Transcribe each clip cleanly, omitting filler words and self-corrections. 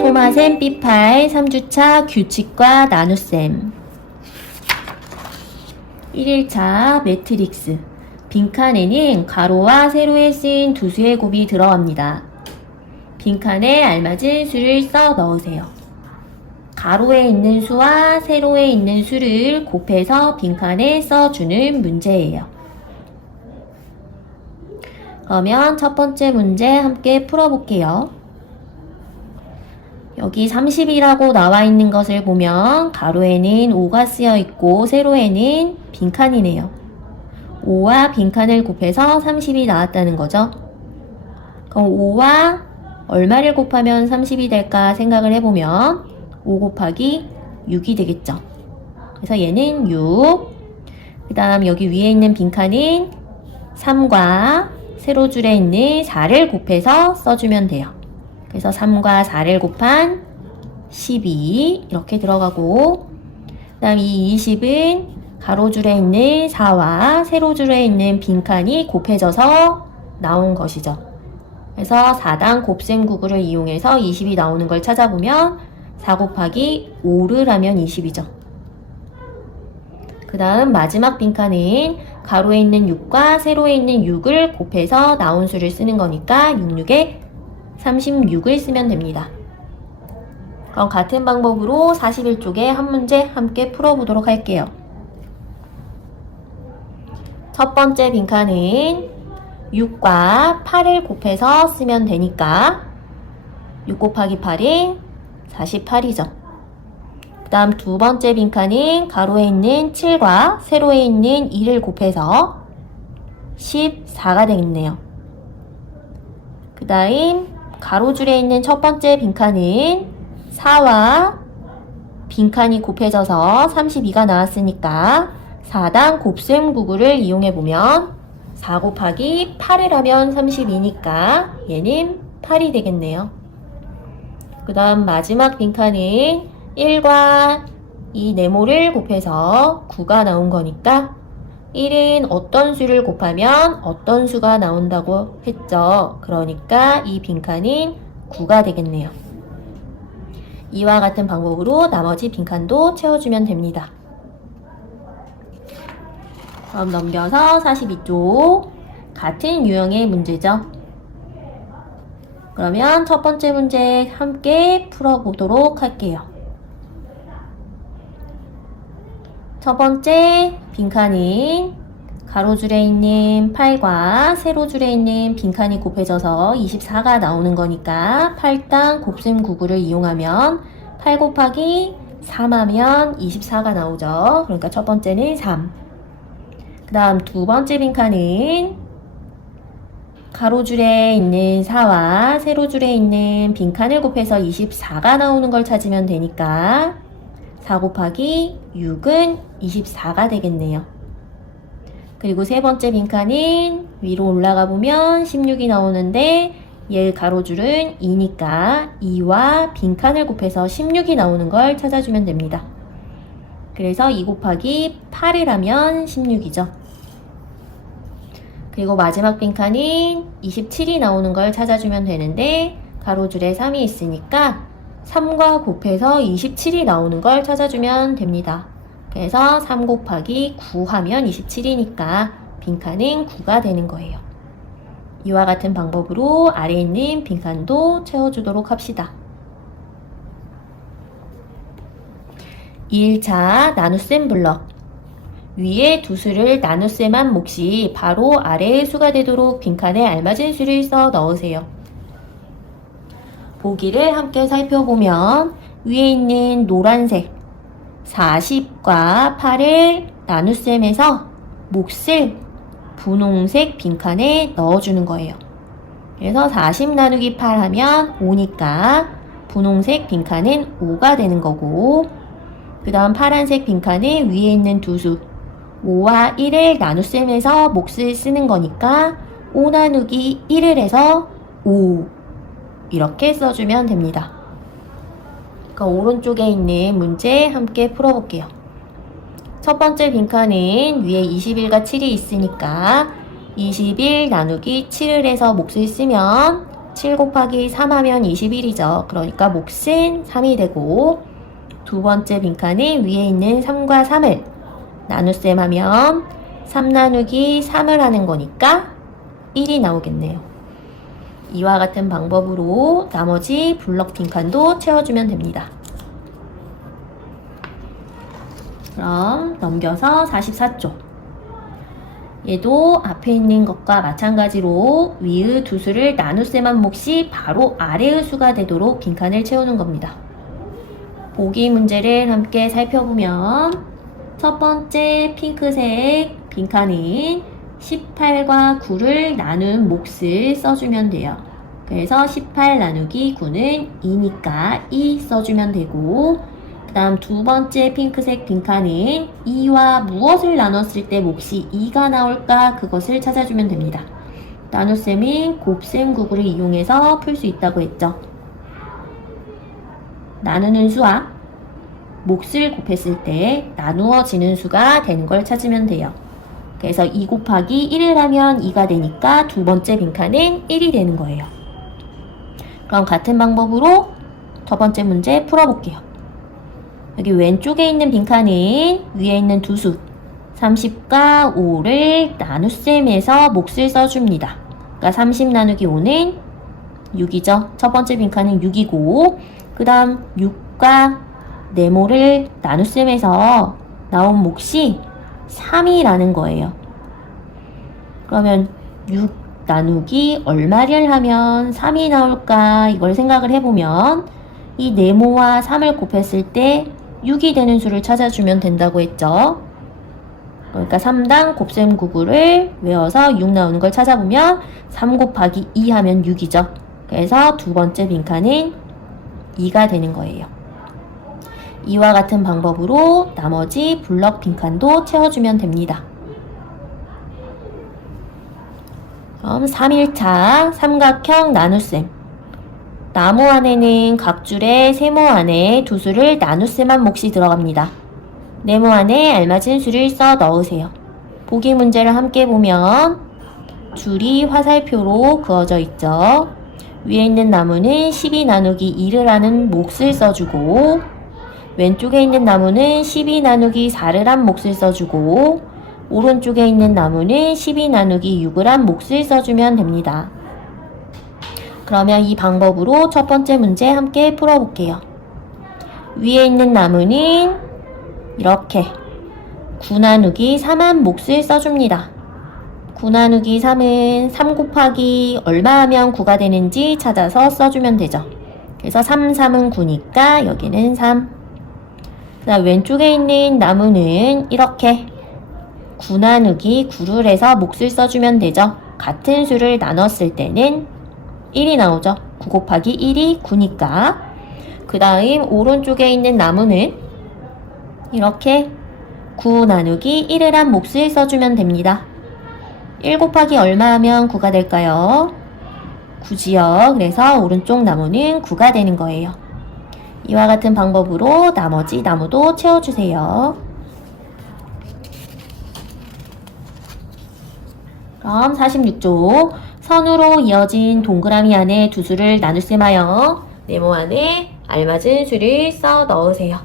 소마셈 P8 3주차 규칙과 나눗셈 1일차 매트릭스 빈칸에는 가로와 세로에 쓰인 두 수의 곱이 들어갑니다. 빈칸에 알맞은 수를 써 넣으세요. 가로에 있는 수와 세로에 있는 수를 곱해서 빈칸에 써주는 문제예요. 그러면 첫 번째 문제 함께 풀어볼게요. 여기 30이라고 나와 있는 것을 보면 가로에는 5가 쓰여 있고 세로에는 빈칸이네요. 5와 빈칸을 곱해서 30이 나왔다는 거죠. 그럼 5와 얼마를 곱하면 30이 될까 생각을 해보면 5 곱하기 6이 되겠죠. 그래서 얘는 6. 그 다음 여기 위에 있는 빈칸은 3과 세로줄에 있는 4를 곱해서 써주면 돼요. 그래서 3과 4를 곱한 12 이렇게 들어가고, 그 다음 이 20은 가로줄에 있는 4와 세로줄에 있는 빈칸이 곱해져서 나온 것이죠. 그래서 4단 곱셈 구구를 이용해서 20이 나오는 걸 찾아보면 4 곱하기 5를 하면 20이죠. 그 다음 마지막 빈칸은 가로에 있는 6과 세로에 있는 6을 곱해서 나온 수를 쓰는 거니까 66에 36을 쓰면 됩니다. 그럼 같은 방법으로 41쪽에 한 문제 함께 풀어보도록 할게요. 첫 번째 빈칸은 6과 8을 곱해서 쓰면 되니까 6 곱하기 8은 48이죠. 그 다음 두 번째 빈칸은 가로에 있는 7과 세로에 있는 2를 곱해서 14가 되겠네요. 그 다음 가로줄에 있는 첫 번째 빈칸은 4와 빈칸이 곱해져서 32가 나왔으니까 4단 곱셈 구구를 이용해보면 4 곱하기 8을 하면 32니까 얘는 8이 되겠네요. 그 다음 마지막 빈칸은 1과 이 네모를 곱해서 9가 나온 거니까 1은 어떤 수를 곱하면 어떤 수가 나온다고 했죠. 그러니까 이 빈칸은 9가 되겠네요. 이와 같은 방법으로 나머지 빈칸도 채워주면 됩니다. 그럼 넘겨서 42쪽 같은 유형의 문제죠. 그러면 첫 번째 문제 함께 풀어보도록 할게요. 첫 번째 빈칸은 가로줄에 있는 8과 세로줄에 있는 빈칸이 곱해져서 24가 나오는 거니까 8단 곱셈 구구를 이용하면 8 곱하기 3 하면 24가 나오죠. 그러니까 첫 번째는 3. 그 다음 두 번째 빈칸은 가로줄에 있는 4와 세로줄에 있는 빈칸을 곱해서 24가 나오는 걸 찾으면 되니까 4 곱하기 6은 24가 되겠네요. 그리고 세 번째 빈칸은 위로 올라가 보면 16이 나오는데 얘 가로줄은 2니까 2와 빈칸을 곱해서 16이 나오는 걸 찾아주면 됩니다. 그래서 2 곱하기 8을 하면 16이죠. 그리고 마지막 빈칸은 27이 나오는 걸 찾아주면 되는데 가로줄에 3이 있으니까 3과 곱해서 27이 나오는 걸 찾아주면 됩니다. 그래서 3 곱하기 9 하면 27이니까 빈칸은 9가 되는 거예요. 이와 같은 방법으로 아래에 있는 빈칸도 채워주도록 합시다. 2일차 나눗셈 블럭 위에 두 수를 나눗셈한 몫이 바로 아래의 수가 되도록 빈칸에 알맞은 수를 써 넣으세요. 보기를 함께 살펴보면 위에 있는 노란색 40과 8을 나눗셈해서 몫을 분홍색 빈칸에 넣어주는 거예요. 그래서 40 나누기 8 하면 5니까 분홍색 빈칸은 5가 되는 거고, 그 다음 파란색 빈칸에 위에 있는 두 수 5와 1을 나눗셈해서 몫을 쓰는 거니까 5 나누기 1을 해서 5 이렇게 써주면 됩니다. 그러니까 오른쪽에 있는 문제 함께 풀어볼게요. 첫 번째 빈칸은 위에 21과 7이 있으니까 21 나누기 7을 해서 몫을 쓰면 7 곱하기 3 하면 21이죠. 그러니까 몫은 3이 되고, 두 번째 빈칸은 위에 있는 3과 3을 나눗셈 하면 3 나누기 3을 하는 거니까 1이 나오겠네요. 이와 같은 방법으로 나머지 블럭 빈칸도 채워주면 됩니다. 그럼 넘겨서 44쪽. 얘도 앞에 있는 것과 마찬가지로 위의 두 수를 나눗셈한 몫이 바로 아래의 수가 되도록 빈칸을 채우는 겁니다. 보기 문제를 함께 살펴보면 첫 번째 핑크색 빈칸은 18과 9를 나눈 몫을 써주면 돼요. 그래서 18 나누기 9는 2니까 2 써주면 되고, 그 다음 두 번째 핑크색 빈칸은 2와 무엇을 나눴을 때 몫이 2가 나올까 그것을 찾아주면 됩니다. 나눗셈인 곱셈 구구를 이용해서 풀 수 있다고 했죠. 나누는 수와 몫을 곱했을 때 나누어지는 수가 되는 걸 찾으면 돼요. 그래서 2 곱하기 1을 하면 2가 되니까 두 번째 빈칸은 1이 되는 거예요. 그럼 같은 방법으로 첫 번째 문제 풀어볼게요. 여기 왼쪽에 있는 빈칸은 위에 있는 두 수 30과 5를 나눗셈해서 몫을 써줍니다. 그러니까 30 나누기 5는 6이죠. 첫 번째 빈칸은 6이고, 그 다음 6과 네모를 나눗셈해서 나온 몫이 3이라는 거예요. 그러면 6 나누기 얼마를 하면 3이 나올까 이걸 생각을 해보면 이 네모와 3을 곱했을 때 6이 되는 수를 찾아주면 된다고 했죠. 그러니까 3당 곱셈 구구를 외워서 6 나오는 걸 찾아보면 3 곱하기 2 하면 6이죠. 그래서 두 번째 빈칸은 2가 되는 거예요. 이와 같은 방법으로 나머지 블럭 빈칸도 채워주면 됩니다. 그럼 3일차 삼각형 나눗셈. 나무 안에는 각 줄에 세모 안에 두 수를 나눗셈한 몫이 들어갑니다. 네모 안에 알맞은 수를 써 넣으세요. 보기 문제를 함께 보면 줄이 화살표로 그어져 있죠. 위에 있는 나무는 12 나누기 2를 하는 몫을 써주고, 왼쪽에 있는 나무는 12 나누기 4를 한 몫을 써주고, 오른쪽에 있는 나무는 12 나누기 6을 한 몫을 써주면 됩니다. 그러면 이 방법으로 첫 번째 문제 함께 풀어볼게요. 위에 있는 나무는 이렇게 9 나누기 3한 몫을 써줍니다. 9 나누기 3은 3 곱하기 얼마 하면 9가 되는지 찾아서 써주면 되죠. 그래서 3, 3은 9니까 여기는 3. 그다음 왼쪽에 있는 나무는 이렇게 9 나누기 9를 해서 몫을 써주면 되죠. 같은 수를 나눴을 때는 1이 나오죠. 9 곱하기 1이 9니까. 그 다음 오른쪽에 있는 나무는 이렇게 9 나누기 1을 한 몫을 써주면 됩니다. 1 곱하기 얼마 하면 9가 될까요? 9지요. 그래서 오른쪽 나무는 9가 되는 거예요. 이와 같은 방법으로 나머지 나무도 채워주세요. 그럼 46쪽. 선으로 이어진 동그라미 안에 두 수를 나눗셈하여 네모 안에 알맞은 수를 써 넣으세요.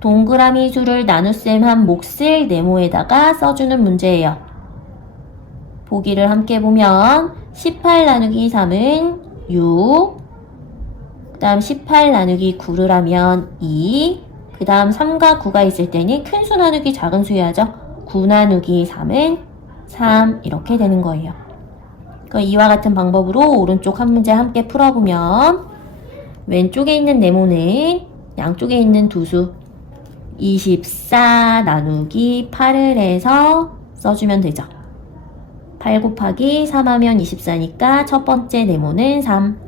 동그라미 수를 나눗셈한 몫을 네모에다가 써주는 문제예요. 보기를 함께 보면 18 나누기 3은 6, 그 다음 18 나누기 9를 하면 2, 그 다음 3과 9가 있을 때는 큰 수 나누기 작은 수 해야죠. 9 나누기 3은 3 이렇게 되는 거예요. 이와 같은 방법으로 오른쪽 한 문제 함께 풀어보면 왼쪽에 있는 네모는 양쪽에 있는 두 수 24 나누기 8을 해서 써주면 되죠. 8 곱하기 3 하면 24니까 첫 번째 네모는 3.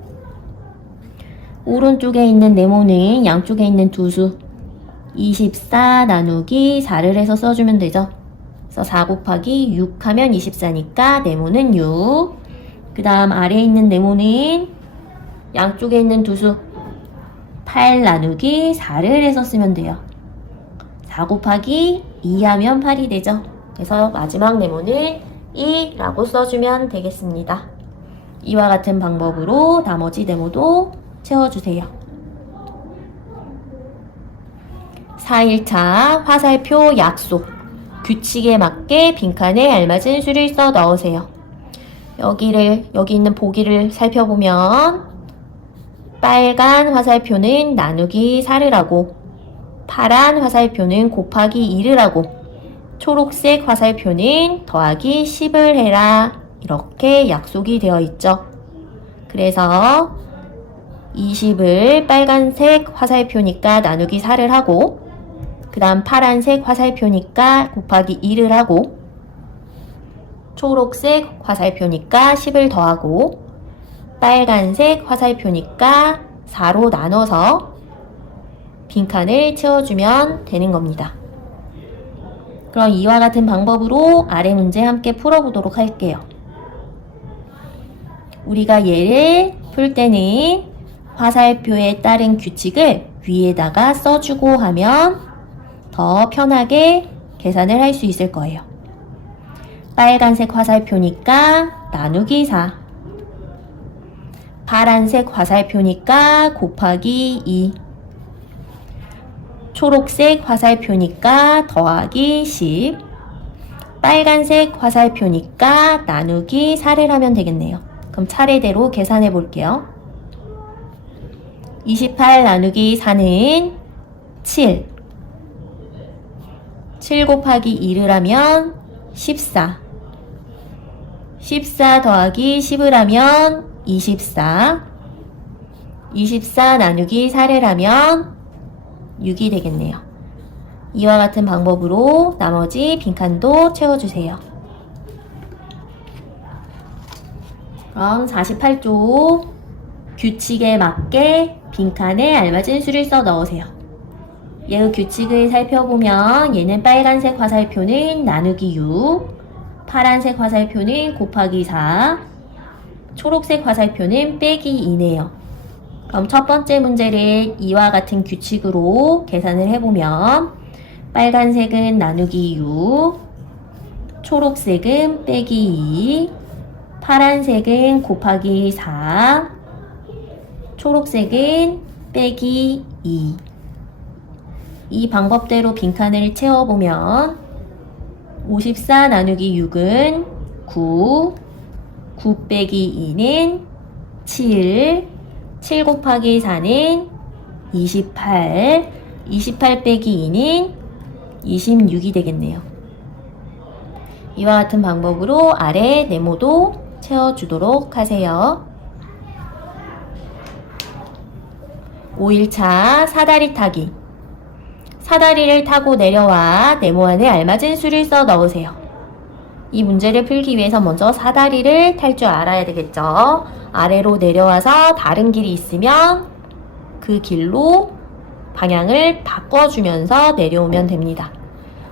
오른쪽에 있는 네모는 양쪽에 있는 두 수 24 나누기 4를 해서 써주면 되죠. 그래서 4 곱하기 6 하면 24니까 네모는 6. 그 다음 아래에 있는 네모는 양쪽에 있는 두 수 8 나누기 4를 해서 쓰면 돼요. 4 곱하기 2 하면 8이 되죠. 그래서 마지막 네모는 2라고 써주면 되겠습니다. 이와 같은 방법으로 나머지 네모도 채워주세요. 4일차 화살표 약속. 규칙에 맞게 빈칸에 알맞은 수를 써 넣으세요. 여기 있는 보기를 살펴보면 빨간 화살표는 나누기 4를 하고 파란 화살표는 곱하기 2를 하고 초록색 화살표는 더하기 10을 해라. 이렇게 약속이 되어 있죠. 그래서 20을 빨간색 화살표니까 나누기 4를 하고 그 다음 파란색 화살표니까 곱하기 2를 하고 초록색 화살표니까 10을 더하고 빨간색 화살표니까 4로 나눠서 빈칸을 채워주면 되는 겁니다. 그럼 이와 같은 방법으로 아래 문제 함께 풀어보도록 할게요. 우리가 얘를 풀 때는 화살표에 따른 규칙을 위에다가 써주고 하면 더 편하게 계산을 할 수 있을 거예요. 빨간색 화살표니까 나누기 4, 파란색 화살표니까 곱하기 2, 초록색 화살표니까 더하기 10, 빨간색 화살표니까 나누기 4를 하면 되겠네요. 그럼 차례대로 계산해 볼게요. 28 나누기 4는 7, 7 곱하기 2를 하면 14, 14 더하기 10을 하면 24, 24 나누기 4를 하면 6이 되겠네요. 이와 같은 방법으로 나머지 빈칸도 채워주세요. 그럼 48쪽 규칙에 맞게 빈칸에 알맞은 수를 써 넣으세요. 얘의 규칙을 살펴보면 얘는 빨간색 화살표는 나누기 6, 파란색 화살표는 곱하기 4, 초록색 화살표는 빼기 2네요. 그럼 첫 번째 문제를 이와 같은 규칙으로 계산을 해보면 빨간색은 나누기 6, 초록색은 빼기 2, 파란색은 곱하기 4, 초록색은 빼기 2. 이 방법대로 빈칸을 채워보면 54 나누기 6은 9, 9 빼기 2는 7, 7 곱하기 4는 28, 28 빼기 2는 26이 되겠네요. 이와 같은 방법으로 아래 네모도 채워주도록 하세요. 5일차 사다리 타기. 사다리를 타고 내려와 네모 안에 알맞은 수를 써 넣으세요. 이 문제를 풀기 위해서 먼저 사다리를 탈 줄 알아야 되겠죠. 아래로 내려와서 다른 길이 있으면 그 길로 방향을 바꿔주면서 내려오면 됩니다.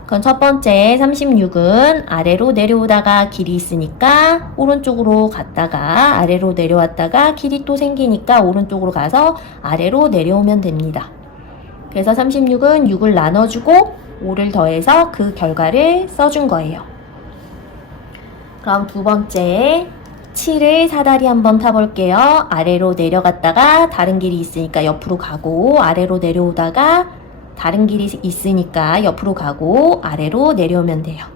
그럼 첫 번째 36은 아래로 내려오다가 길이 있으니까 오른쪽으로 갔다가 아래로 내려왔다가 길이 또 생기니까 오른쪽으로 가서 아래로 내려오면 됩니다. 그래서 36은 6을 나눠주고 5를 더해서 그 결과를 써준 거예요. 그럼 두 번째 7을 사다리 한번 타볼게요. 아래로 내려갔다가 다른 길이 있으니까 옆으로 가고 아래로 내려오다가 다른 길이 있으니까 옆으로 가고 아래로 내려오면 돼요.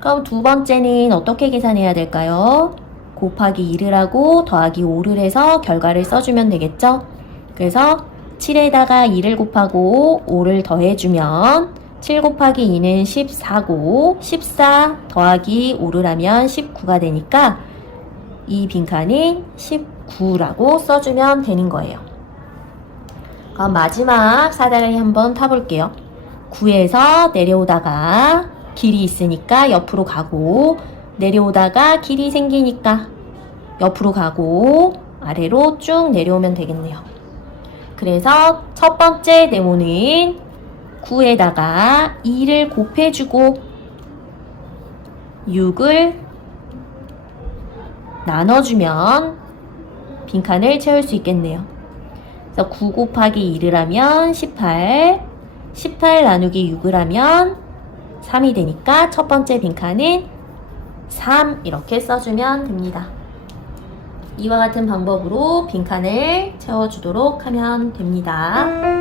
그럼 두 번째는 어떻게 계산해야 될까요? 곱하기 2를 하고 더하기 5를 해서 결과를 써주면 되겠죠? 그래서 7에다가 2를 곱하고 5를 더해주면 7 곱하기 2는 14고 14 더하기 5를 하면 19가 되니까 이 빈칸이 19라고 써주면 되는 거예요. 그럼 마지막 사다리 한번 타볼게요. 9에서 내려오다가 길이 있으니까 옆으로 가고 내려오다가 길이 생기니까 옆으로 가고 아래로 쭉 내려오면 되겠네요. 그래서 첫 번째 네모는 9에다가 2를 곱해주고 6을 나눠주면 빈칸을 채울 수 있겠네요. 그래서 9 곱하기 2를 하면 18, 18 나누기 6을 하면 3이 되니까 첫 번째 빈칸은 3 이렇게 써주면 됩니다. 이와 같은 방법으로 빈칸을 채워주도록 하면 됩니다.